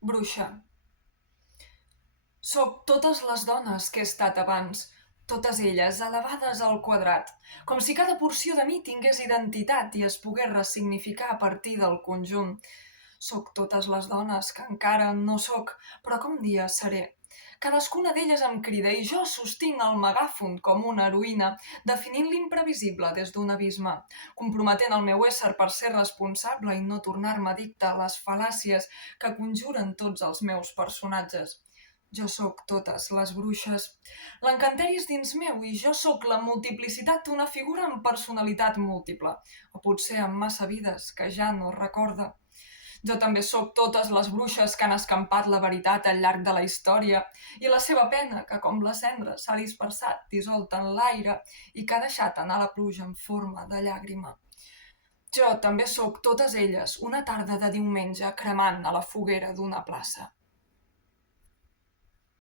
Bruixa. Sóc totes les dones que he estat abans, totes elles elevades al quadrat, com si cada porció de mi tingués identitat i es pogués ressignificar a partir del conjunt. Sóc totes les dones que encara no sóc, però que un dia seré. Cadascuna d'elles em crida i jo sostinc el megàfon com una heroïna, definint l'imprevisible des d'un abisme, comprometent el meu ésser per ser responsable i no tornar-me addicte a les fal·làcies que conjuren tots els meus personatges. Jo sóc totes les bruixes. L'encanteri és dins meu i jo sóc la multiplicitat d'una figura amb personalitat múltiple, o potser amb massa vides que ja no recorda. Jo també sóc totes les bruixes que han escampat la veritat al llarg de la història i la seva pena que, com la cendra, s'ha dispersat, dissolta en l'aire i que ha deixat anar la pluja en forma de llàgrima. Jo també sóc totes elles una tarda de diumenge cremant a la foguera d'una plaça.